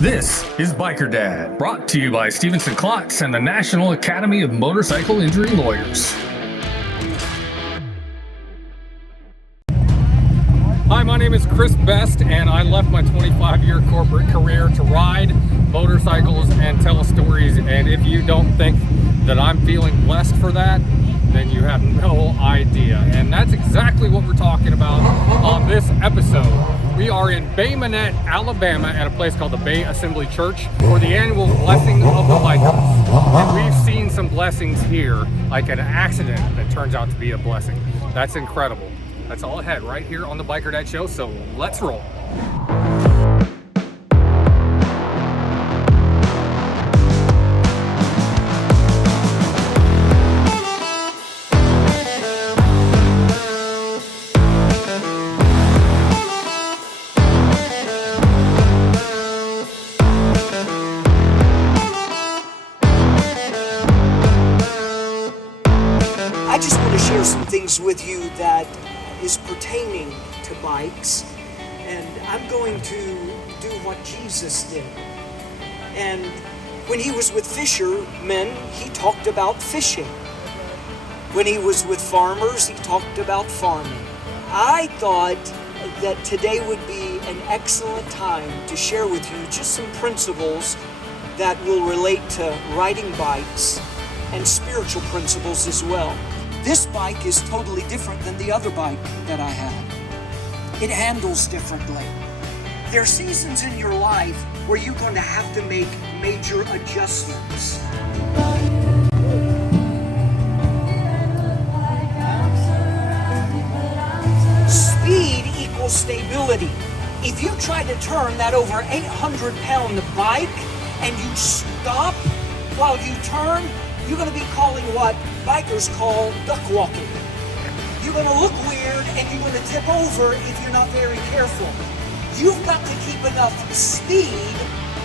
This is Biker Dad, brought to you by Stevenson Klotz and the National Academy of Motorcycle Injury Lawyers. Hi, my name is Chris Best, and I left my 25-year corporate career to ride motorcycles and tell stories. And if you don't think that I'm feeling blessed for that, then you have no idea. And that's exactly what we're talking about on this episode. We are in Bay Minette, Alabama at a place called the Bay Assembly Church for the annual Blessing of the Bikers. And we've seen some blessings here, like an accident that turns out to be a blessing. That's incredible. That's all ahead right here on the Biker Dad Show, so let's roll. I just want to share some things with you that is pertaining to bikes, and I'm going to do what Jesus did. And when he was with fishermen, he talked about fishing. When he was with farmers, he talked about farming. I thought that today would be an excellent time to share with you just some principles that will relate to riding bikes and spiritual principles as well. This bike is totally different than the other bike that I have. It handles differently. There are seasons in your life where you're going to have to make major adjustments. Speed equals stability. If you try to turn that over 800-pound bike and you stop while you turn, you're going to be calling what bikers call duck walking. You're going to look weird and you're going to tip over if you're not very careful. You've got to keep enough speed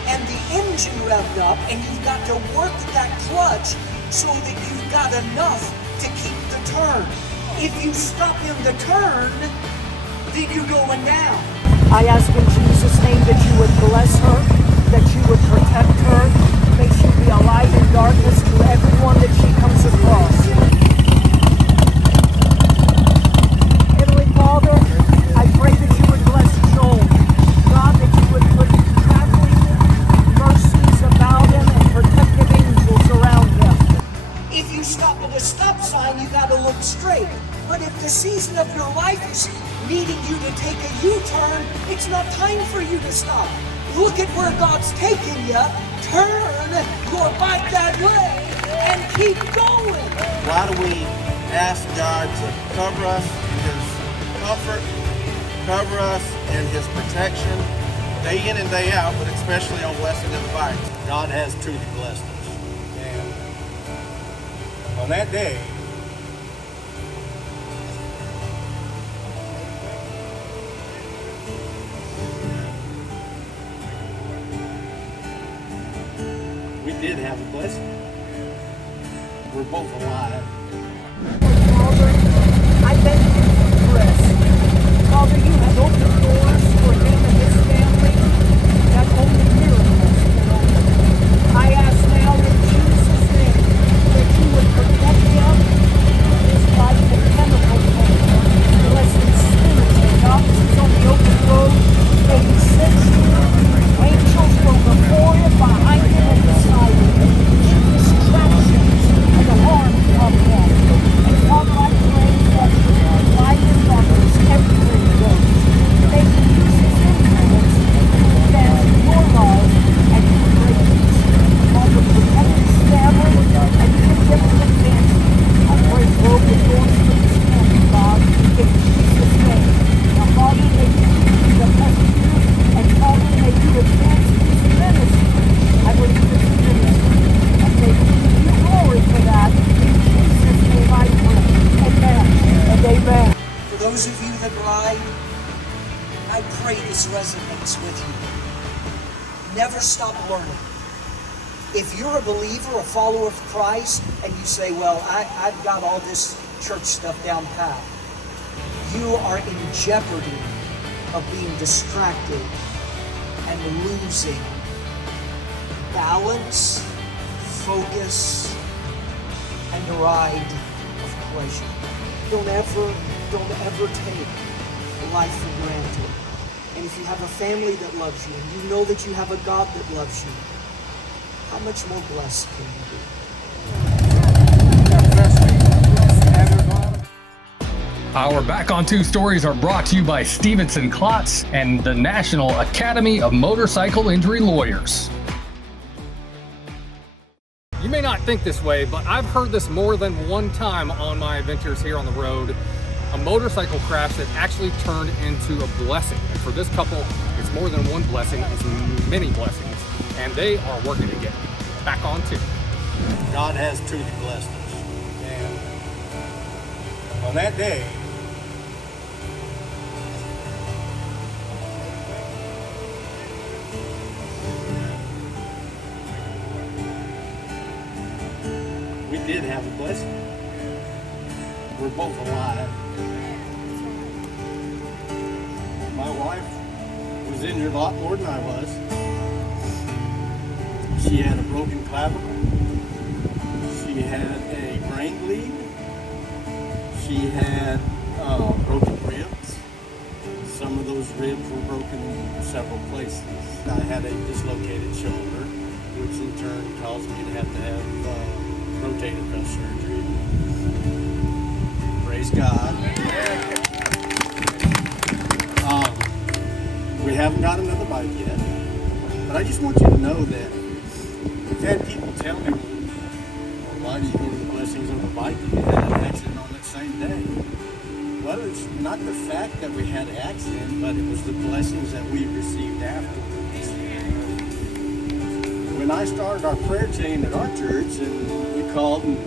and the engine revved up, and you've got to work that clutch so that you've got enough to keep the turn. If you stop in the turn, then you're going down. I ask in Jesus' name that you would bless her, that you would protect her. May she be a light in darkness to everyone that she comes across. Heavenly Father, I pray that you would bless Joel. God, that you would put traveling mercies about him and protective angels around him. If you stop at a stop sign, you got to look straight. But if the season of your life is needing you to take a U-turn, it's not time for you to stop. Look at where God's taking you. Turn your bike that way and keep going. Why do we ask God to cover us in His comfort, cover us in His protection, day in and day out, but especially on blessing of the bike? God has truly blessed us. And on that day, we did have a blessing. We're both alive. Father, I thank you for Chris. Father, you have opened doors for him and his family that only miracles can open. I ask now in Jesus' name that you would protect him, his life and chemical pain, bless his spirit and offices on the open road. May he sense you. Angels go before him, behind him, and beside him. Distractions and harm come down. And Father, I pray that you will light and darkness everywhere he goes. May he use his influence to advance your love and your greatness. Father, protect his family and give them an advancement. I pray for open doors for his family, God, in Jesus' name. Now, Father, may you keep the messenger, and Father, may you advance his ministry. I believe it's a ministry. And may we give you glory for that. In Jesus' name I pray. Amen and amen. For those of you that ride, I pray this resonates with you. Never stop learning. If you're a believer, a follower of Christ, and you say, well, I've got all this church stuff down pat, you are in jeopardy of being distracted and losing balance, focus, and a ride of pleasure. Don't ever take life for granted. And if you have a family that loves you, and you know that you have a God that loves you, how much more blessed can you be? Our Back on Two stories are brought to you by Stevenson Klotz and the National Academy of Motorcycle Injury Lawyers. You may not think this way, but I've heard this more than one time on my adventures here on the road. A motorcycle crash that actually turned into a blessing. And for this couple, it's more than one blessing, it's many blessings. And they are working to get back on two. God has truly blessed us. And on that day, we did have a blessing. We're both alive. My wife was injured a lot more than I was. She had a broken clavicle. She had a brain bleed. She had broken ribs. Some of those ribs were broken in several places. I had a dislocated shoulder, which in turn caused me to have rotator cuff surgery. Praise God. We haven't got another bike yet, but I just want you to know that I've had people tell me, well, why do you go to the blessings of a bike if you had an accident on that same day? Well, it's not the fact that we had an accident, but it was the blessings that we received afterwards. When I started our prayer chain at our church, and we called, and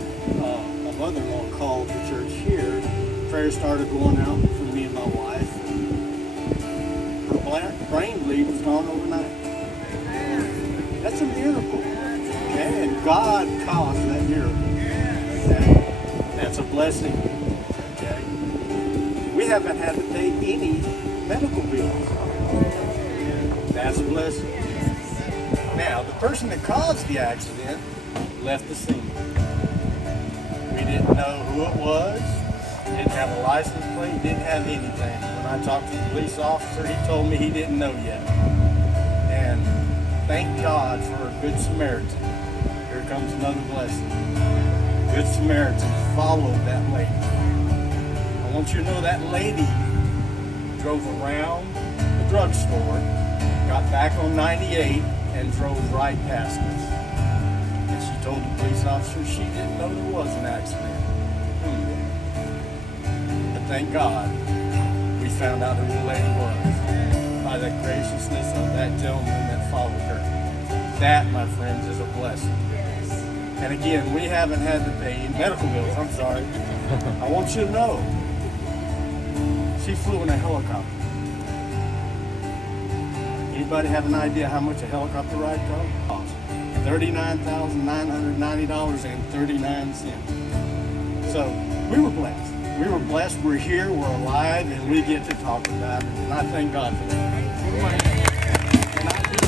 my mother-in-law called the church here, prayer started going out for me and my wife. Her brain bleed was gone overnight. That's a miracle. Okay? And God caused that miracle. Okay? That's a blessing. Okay? We haven't had to pay any medical bills. That's a blessing. Now, the person that caused the accident left the scene. We didn't know who it was, didn't have a license plate, didn't have anything. When I talked to the police officer, he told me he didn't know yet. And thank God for a good Samaritan. Here comes another blessing. Good Samaritan followed that lady. I want you to know that lady drove around the drugstore, got back on 98, and drove right past us. And she told the police officer she didn't know there was an accident. But thank God we found out who the lady was by the graciousness of that gentleman that followed her. That, my friends, is a blessing. And again, we haven't had to pay any medical bills. I'm sorry. I want you to know, she flew in a helicopter. Anybody have an idea how much a helicopter ride costs? $39,990.39. So we were blessed. We were blessed. We're here. We're alive, and we get to talk about it. And I thank God for that. And I do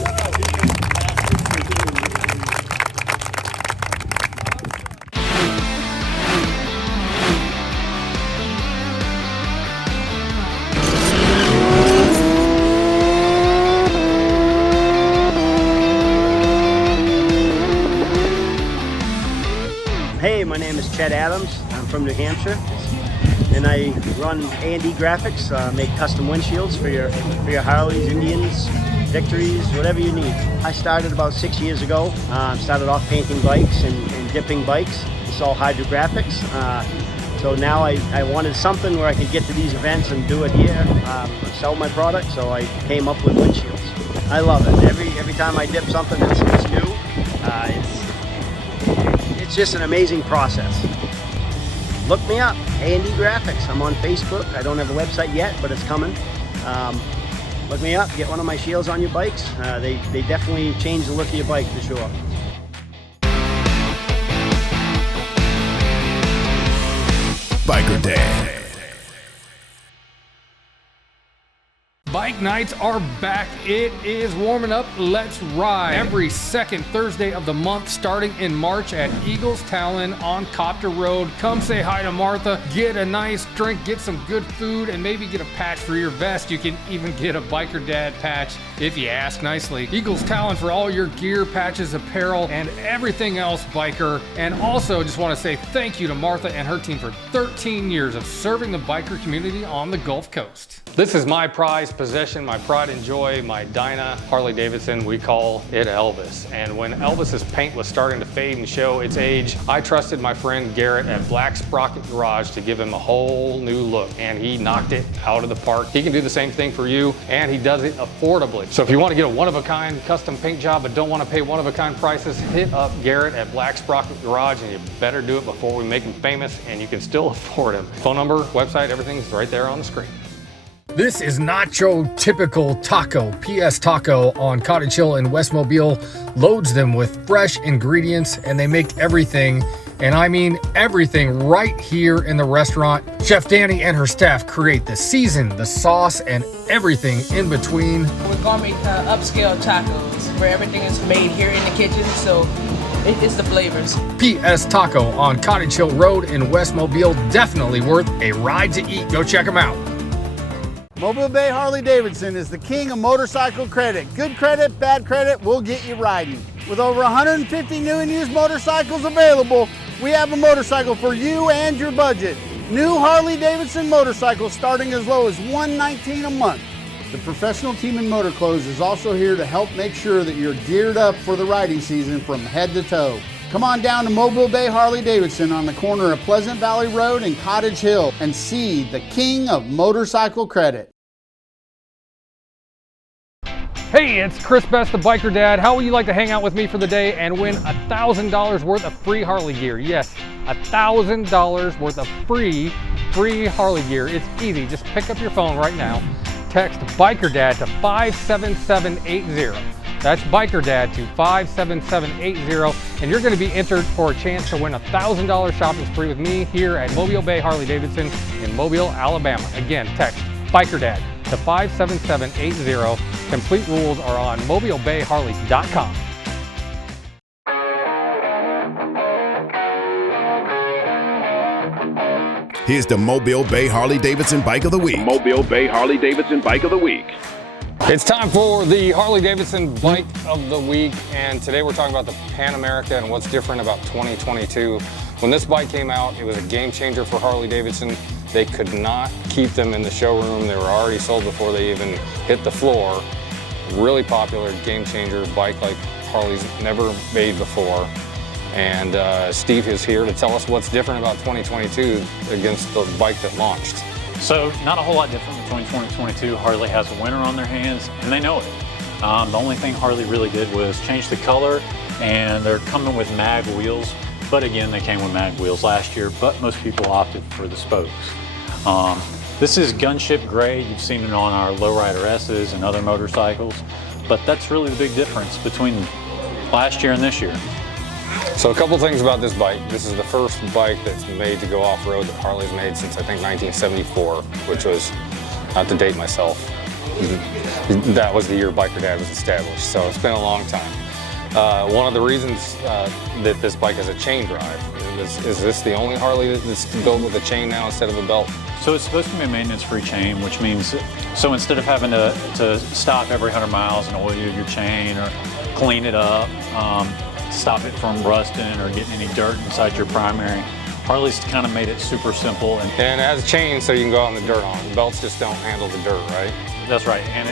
Hey, my name is Chet Adams. I'm from New Hampshire, and I run A&D Graphics. Make custom windshields for your Harleys, Indians, Victories, whatever you need. I started about 6 years ago. Started off painting bikes and dipping bikes. It's all hydrographics. So now I wanted something where I could get to these events and do it here, sell my product. So I came up with windshields. I love it. Every time I dip something, it's new. It's just an amazing process. Look me up, A&D Graphics. I'm on Facebook. I don't have a website yet, but it's coming. Look me up, get one of my shields on your bikes. They definitely change the look of your bike for sure. Biker Day. Bike nights are back. It is warming up. Let's ride. Every second Thursday of the month, starting in March at Eagles Talon on Copter Road. Come say hi to Martha, get a nice drink, get some good food, and maybe get a patch for your vest. You can even get a Biker Dad patch if you ask nicely. Eagles Talon for all your gear, patches, apparel, and everything else biker. And also just want to say thank you to Martha and her team for 13 years of serving the biker community on the Gulf Coast. This is my prized possession, my pride and joy, my Dyna Harley Davidson. We call it Elvis. And when Elvis's paint was starting to fade and show its age, I trusted my friend Garrett at Black Sprocket Garage to give him a whole new look, and he knocked it out of the park. He can do the same thing for you, and he does it affordably. So if you want to get a one-of-a-kind custom paint job but don't want to pay one-of-a-kind prices, hit up Garrett at Black Sprocket Garage, and you better do it before we make him famous and you can still afford him. Phone number, website, everything's right there on the screen. This is not your typical taco. PS Taco on Cottage Hill in West Mobile loads them with fresh ingredients, and they make everything, and I mean everything, right here in the restaurant. Chef Danny and her staff create the season, the sauce, and everything in between. We're gourmet upscale tacos where everything is made here in the kitchen, so it's the flavors. PS Taco on Cottage Hill Road in West Mobile, definitely worth a ride to eat. Go check them out. Mobile Bay Harley Davidson is the king of motorcycle credit. Good credit, bad credit, we'll get you riding. With over 150 new and used motorcycles available, we have a motorcycle for you and your budget. New Harley Davidson motorcycles starting as low as $119 a month. The professional team in Motor Clothes is also here to help make sure that you're geared up for the riding season from head to toe. Come on down to Mobile Bay Harley Davidson on the corner of Pleasant Valley Road and Cottage Hill and see the king of motorcycle credit. Hey, it's Chris Best, the Biker Dad. How would you like to hang out with me for the day and win $1,000 worth of free Harley gear? Yes, $1,000 worth of free Harley gear. It's easy. Just pick up your phone right now. Text Biker Dad to 57780. That's Biker Dad to 57780, and you're going to be entered for a chance to win $1,000 shopping spree with me here at Mobile Bay Harley Davidson in Mobile, Alabama. Again, text Biker Dad to 57780. Complete rules are on mobilebayharley.com. Here's the Mobile Bay Harley Davidson Bike of the Week. Mobile Bay Harley Davidson Bike of the Week. It's time for the Harley Davidson Bike of the Week, and today we're talking about the Pan America and what's different about 2022. When this bike came out, it was a game changer for Harley Davidson. They could not keep them in the showroom. They were already sold before they even hit the floor. Really popular, game changer bike like Harley's never made before. And Steve is here to tell us what's different about 2022 against the bike that launched. So not a whole lot different between 2022. Harley has a winner on their hands, and they know it. The only thing Harley really did was change the color, and they're coming with mag wheels. But again, they came with mag wheels last year, but most people opted for the spokes. This is gunship gray. You've seen it on our Lowrider S's and other motorcycles, but that's really the big difference between last year and this year. So a couple things about this bike. This is the first bike that's made to go off-road that Harley's made since I think 1974, which was, not to date myself, that was the year Biker Dad was established, so it's been a long time. One of the reasons that this bike has a chain drive, is this the only Harley that's built with a chain now instead of a belt? So it's supposed to be a maintenance-free chain, which means, so instead of having to stop every 100 miles and oil your chain or clean it up, stop it from rusting or getting any dirt inside your primary, Harley's kind of made it super simple. And it has a chain so you can go out in the dirt on it. Belts just don't handle the dirt, right? That's right, and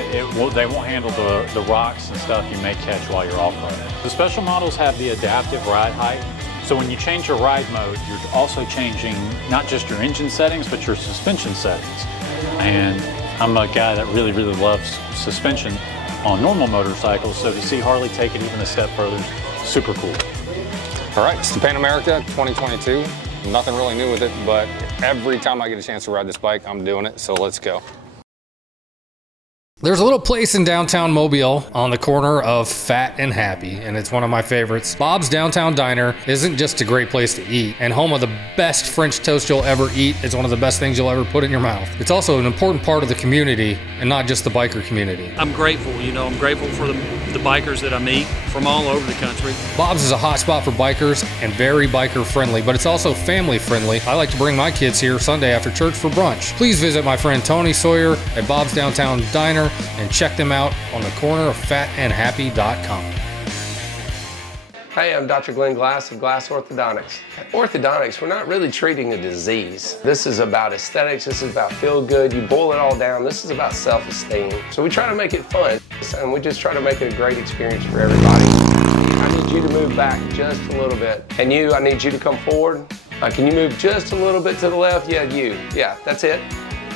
they won't handle the rocks and stuff you may catch while you're off-road. The special models have the adaptive ride height, so when you change your ride mode, you're also changing not just your engine settings, but your suspension settings. And I'm a guy that really, really loves suspension on normal motorcycles, so to see Harley take it even a step further is super cool. All right, it's the Pan America 2022. Nothing really new with it, but every time I get a chance to ride this bike, I'm doing it, so let's go. There's a little place in downtown Mobile on the corner of Fat and Happy, and it's one of my favorites. Bob's Downtown Diner isn't just a great place to eat and home of the best French toast you'll ever eat. It's one of the best things you'll ever put in your mouth. It's also an important part of the community and not just the biker community. I'm grateful, I'm grateful for the bikers that I meet from all over the country. Bob's is a hot spot for bikers and very biker friendly, but it's also family friendly. I like to bring my kids here Sunday after church for brunch. Please visit my friend Tony Sawyer at Bob's Downtown Diner and check them out on the corner of fatandhappy.com. Hey, I'm Dr. Glenn Glass of Glass Orthodontics. At Orthodontics, we're not really treating a disease. This is about aesthetics, this is about feel good. You boil it all down, this is about self-esteem. So we try to make it fun, and we just try to make it a great experience for everybody. I need you to move back just a little bit. And you, I need you to come forward. Can you move just a little bit to the left? Yeah, you. Yeah, that's it.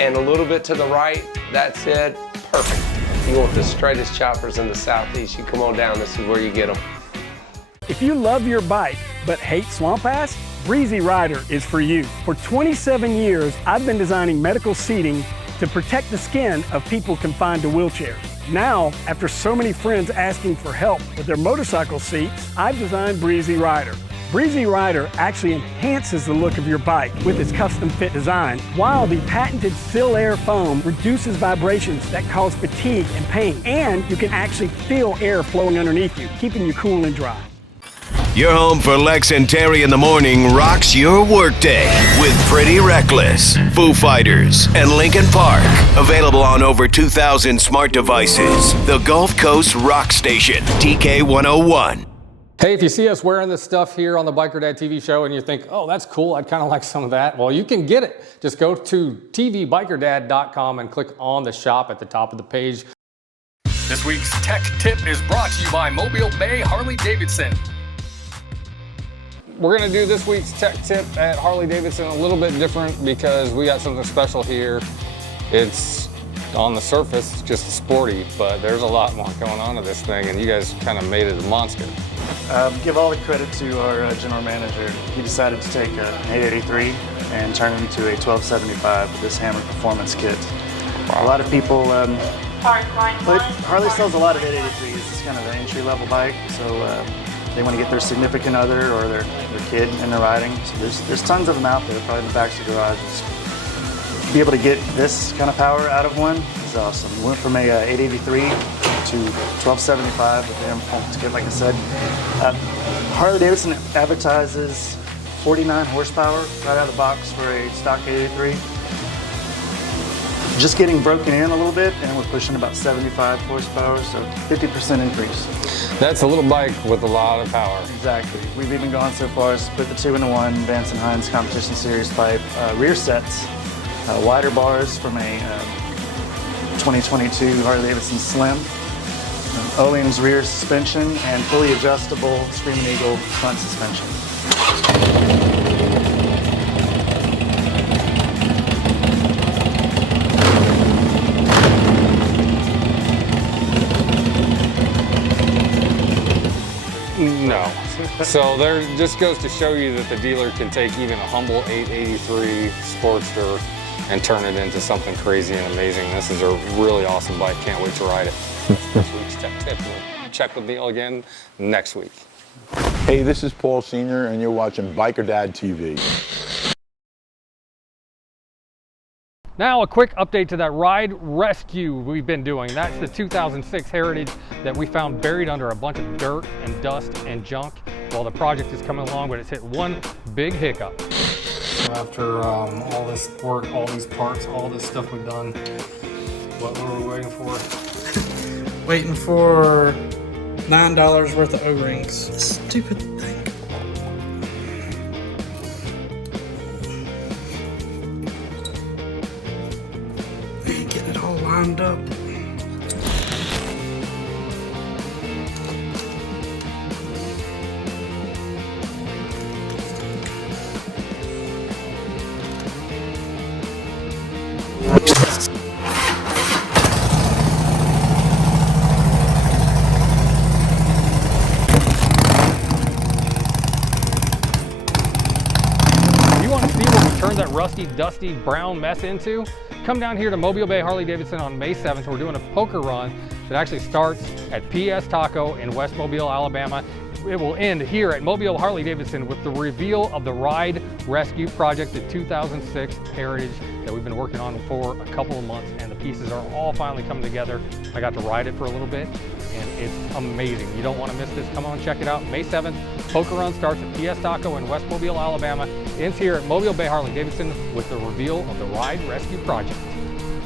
And a little bit to the right. That's it. Perfect. You want the straightest choppers in the Southeast, you come on down, this is where you get them. If you love your bike but hate Swamp Ass, Breezy Rider is for you. For 27 years, I've been designing medical seating to protect the skin of people confined to wheelchairs. Now, after so many friends asking for help with their motorcycle seats, I've designed Breezy Rider. Breezy Rider actually enhances the look of your bike with its custom fit design, while the patented Still Air foam reduces vibrations that cause fatigue and pain, and you can actually feel air flowing underneath you, keeping you cool and dry. Your home for Lex and Terry in the morning rocks your workday with Pretty Reckless, Foo Fighters, and Linkin Park. Available on over 2,000 smart devices. The Gulf Coast Rock Station, TK101. Hey, if you see us wearing this stuff here on the Biker Dad TV show and you think, oh, that's cool, I'd kind of like some of that, well, you can get it. Just go to tvbikerdad.com and click on the shop at the top of the page. This week's tech tip is brought to you by Mobile Bay Harley Davidson. We're going to do this week's tech tip at Harley Davidson a little bit different because we got something special here. It's on the surface, it's just sporty, but there's a lot more going on to this thing, and you guys kind of made it a monster. Give all the credit to our general manager. He decided to take an 883 and turn it into a 1275 with this Hammer Performance Kit. Wow. A lot of people, Harley sells a lot of 883s. It's kind of an entry-level bike, so they want to get their significant other or their kid in the riding. So there's tons of them out there, probably in the backs of garages. To be able to get this kind of power out of one is awesome. We went from a 883 to 1275 with the Hammer Performance Kit, like I said. Harley Davidson advertises 49 horsepower right out of the box for a stock 883. Just getting broken in a little bit, and we're pushing about 75 horsepower, so 50% increase. That's a little bike with a lot of power. Exactly. We've even gone so far as to put the 2-in-1 Vance & Hines Competition Series pipe rear sets, wider bars from a 2022 Harley Davidson Slim, Ohling's rear suspension, and fully adjustable Screaming Eagle front suspension. No. So there just goes to show you that the dealer can take even a humble 883 Sportster and turn it into something crazy and amazing. This is a really awesome bike. Can't wait to ride it. This week's tech tip. We'll check with Neil again next week. Hey, this is Paul Sr., and you're watching Biker Dad TV. Now a quick update to that ride rescue we've been doing. That's the 2006 Heritage that we found buried under a bunch of dirt and dust and junk. Well, the project is coming along, but it's hit one big hiccup. After all this work, all these parts, all this stuff we've done, what were we waiting for? Waiting for $9 worth of O-rings. Stupid thing. Getting it all lined up. You want to see what we turned that rusty, dusty, brown mess into? Come down here to Mobile Bay Harley-Davidson on May 7th. We're doing a poker run that actually starts at PS Taco in West Mobile, Alabama. It will end here at Mobile Harley-Davidson with the reveal of the Ride Rescue Project, the 2006 Heritage that we've been working on for a couple of months, and the pieces are all finally coming together. I got to ride it for a little bit, and it's amazing. You don't want to miss this. Come on, check it out. May 7th, poker run starts at PS Taco in West Mobile, Alabama. Ends here at Mobile Bay Harley-Davidson with the reveal of the Ride Rescue Project.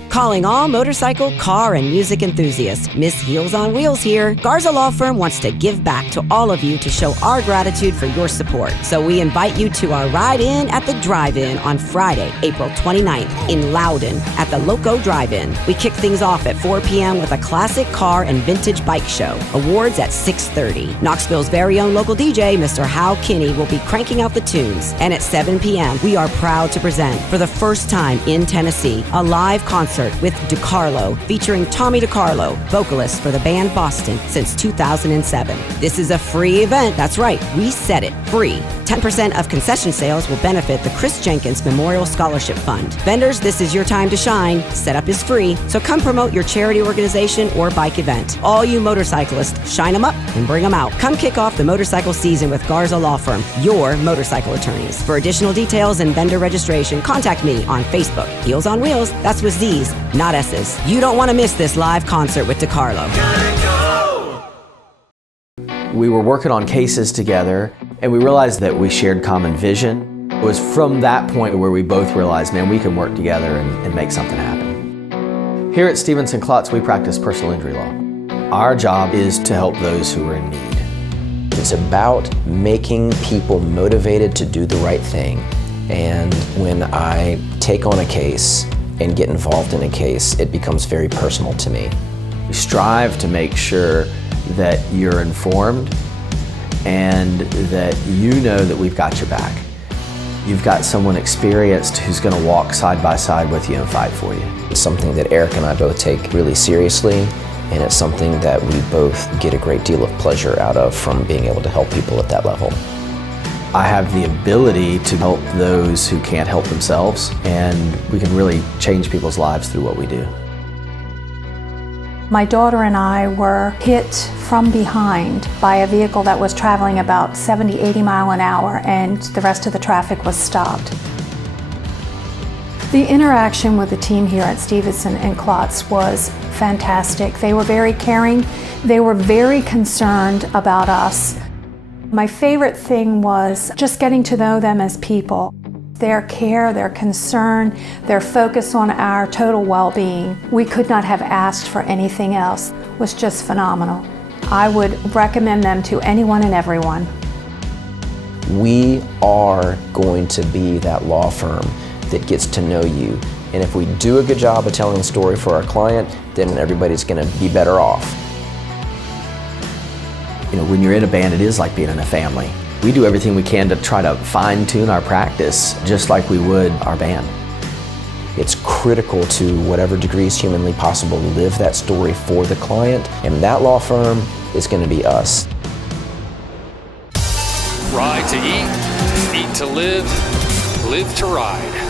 Calling all motorcycle, car, and music enthusiasts. Miss Heels on Wheels here. Garza Law Firm wants to give back to all of you to show our gratitude for your support. So we invite you to our ride-in at the Drive-In on Friday, April 29th in Loudon at the Loco Drive-In. We kick things off at 4 p.m. with a classic car and vintage bike show. Awards at 6:30. Knoxville's very own local DJ, Mr. Hal Kinney, will be cranking out the tunes. And at 7 p.m., we are proud to present, for the first time in Tennessee, a live concert with DeCarlo, featuring Tommy DeCarlo, vocalist for the band Boston since 2007. This is a free event. That's right, we said it, free. 10% of concession sales will benefit the Chris Jenkins Memorial Scholarship Fund. Vendors, this is your time to shine. Setup is free, so come promote your charity organization or bike event. All you motorcyclists, shine them up and bring them out. Come kick off the motorcycle season with Garza Law Firm, your motorcycle attorneys. For additional details and vendor registration, contact me on Facebook. Heels on Wheels, that's with Z's, not S's. You don't want to miss this live concert with DeCarlo. We were working on cases together, and we realized that we shared common vision. It was from that point where we both realized, man, we can work together and make something happen. Here at Stevenson Klotz, we practice personal injury law. Our job is to help those who are in need. It's about making people motivated to do the right thing. And when I take on a case and get involved in a case, it becomes very personal to me. We strive to make sure that you're informed and that you know that we've got your back. You've got someone experienced who's going to walk side by side with you and fight for you. It's something that Eric and I both take really seriously, and it's something that we both get a great deal of pleasure out of from being able to help people at that level. I have the ability to help those who can't help themselves, and we can really change people's lives through what we do. My daughter and I were hit from behind by a vehicle that was traveling about 70, 80 miles an hour, and the rest of the traffic was stopped. The interaction with the team here at Stevenson and Klotz was fantastic. They were very caring. They were very concerned about us. My favorite thing was just getting to know them as people. Their care, their concern, their focus on our total well-being. We could not have asked for anything else. It was just phenomenal. I would recommend them to anyone and everyone. We are going to be that law firm that gets to know you. And if we do a good job of telling the story for our client, then everybody's going to be better off. You know, when you're in a band, it is like being in a family. We do everything we can to try to fine-tune our practice, just like we would our band. It's critical to whatever degree is humanly possible to live that story for the client, and that law firm is going to be us. Ride to eat to live, live to ride.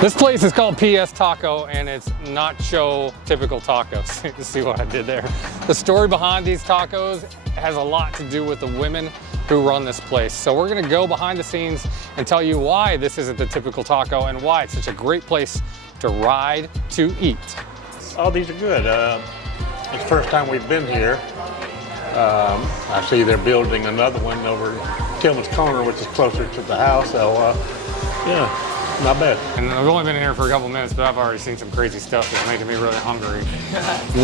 This place is called PS Taco, and it's nacho typical tacos. You see what I did there? The story behind these tacos has a lot to do with the women who run this place. So we're gonna go behind the scenes and tell you why this isn't the typical taco and why it's such a great place to ride to eat. Oh, these are good. It's the first time we've been here. I see they're building another one over Tillman's Corner, which is closer to the house. So, yeah. Not bad. And I've only been here for a couple minutes, but I've already seen some crazy stuff that's making me really hungry.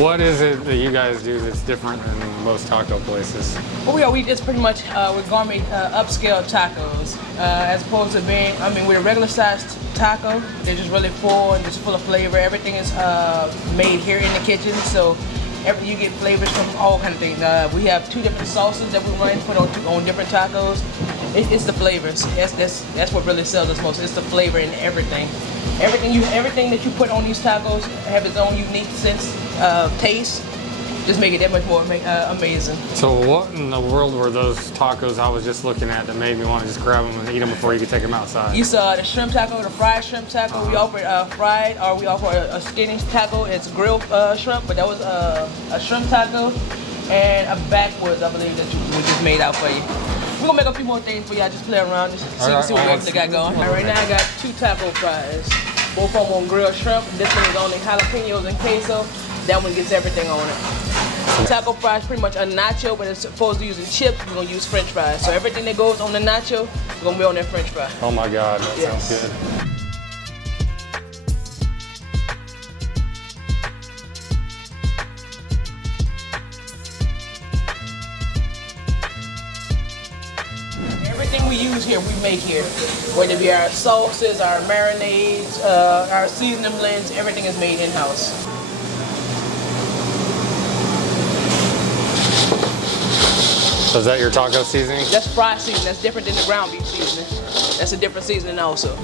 What is it that you guys do that's different than most taco places? Well, we just pretty much, we're gourmet upscale tacos. As opposed to being, with a regular sized taco, they're just really full and just full of flavor. Everything is made here in the kitchen, so you get flavors from all kind of things. We have 2 different sauces that we run and put on different tacos. It's the flavors. That's what really sells us most. It's the flavor in everything. Everything that you put on these tacos have its own unique sense of taste, just make it that much more amazing. So what in the world were those tacos I was just looking at that made me want to just grab them and eat them before you could take them outside? You saw the shrimp taco, the fried shrimp taco. We offer fried, or we offer a skinny taco. It's grilled shrimp, but that was a shrimp taco and a backwoods, I believe, that we just made out for you. We're gonna make a few more things for y'all. Just play around, just see what else they got going. Right now I got 2 taco fries. Both of them on grilled shrimp. This one is only jalapenos and queso. That one gets everything on it. Taco fries pretty much a nacho, but as opposed to using chips, we're gonna use French fries. So everything that goes on the nacho is gonna be on that French fry. Oh my God, that sounds good. Everything we use here, we make here. Whether it be our sauces, our marinades, our seasoning blends, everything is made in-house. So is that your taco seasoning? That's fried seasoning. That's different than the ground beef seasoning. That's a different seasoning also.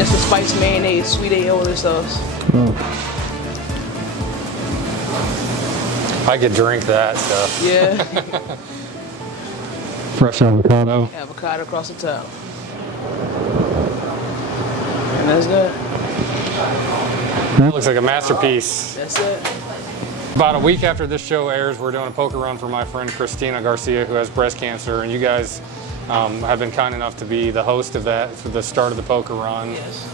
That's the spice mayonnaise, sweet aioli sauce. I could drink that stuff. Yeah. Fresh avocado. Avocado across the top. And that's that. That looks like a masterpiece. That's it. About a week after this show airs, we're doing a poker run for my friend Christina Garcia, who has breast cancer, and you guys have been kind enough to be the host of that for the start of the poker run. Yes.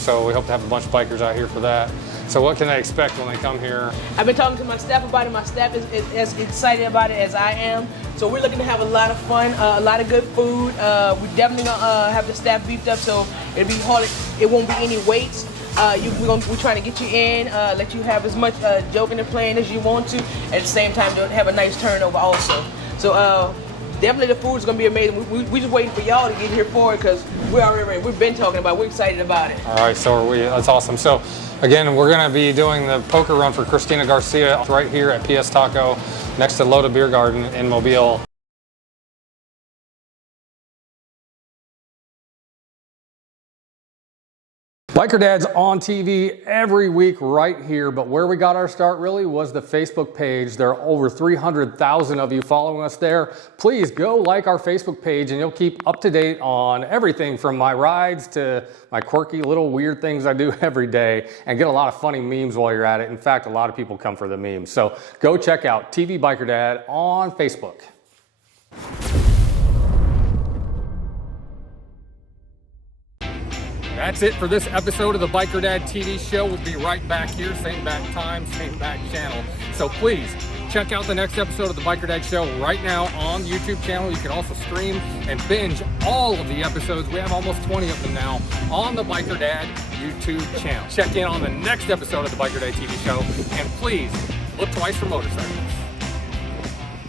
So we hope to have a bunch of bikers out here for that. So what can they expect when they come here? I've been talking to my staff about it. My staff is as excited about it as I am. So we're looking to have a lot of fun, a lot of good food. We definitely gonna have the staff beefed up, so it'll be hard. It won't be any waits. We're trying to get you in, let you have as much joking and playing as you want to. At the same time, have a nice turnover also. So definitely the food is gonna be amazing. We just waiting for y'all to get here for it because we're already ready. We've been talking about it. We're excited about it. All right, so are we. That's awesome. So again, we're gonna be doing the poker run for Christina Garcia right here at PS Taco next to Loda Beer Garden in Mobile. Biker Dad's on TV every week right here, but where we got our start really was the Facebook page. There are over 300,000 of you following us there. Please go like our Facebook page and you'll keep up to date on everything from my rides to my quirky little weird things I do every day and get a lot of funny memes while you're at it. In fact, a lot of people come for the memes. So go check out TV Biker Dad on Facebook. That's it for this episode of the Biker Dad TV show. We'll be right back here, same back time, same back channel. So please check out the next episode of the Biker Dad show right now on the YouTube channel. You can also stream and binge all of the episodes. We have almost 20 of them now on the Biker Dad YouTube channel. Check in on the next episode of the Biker Dad TV show, and please look twice for motorcycles.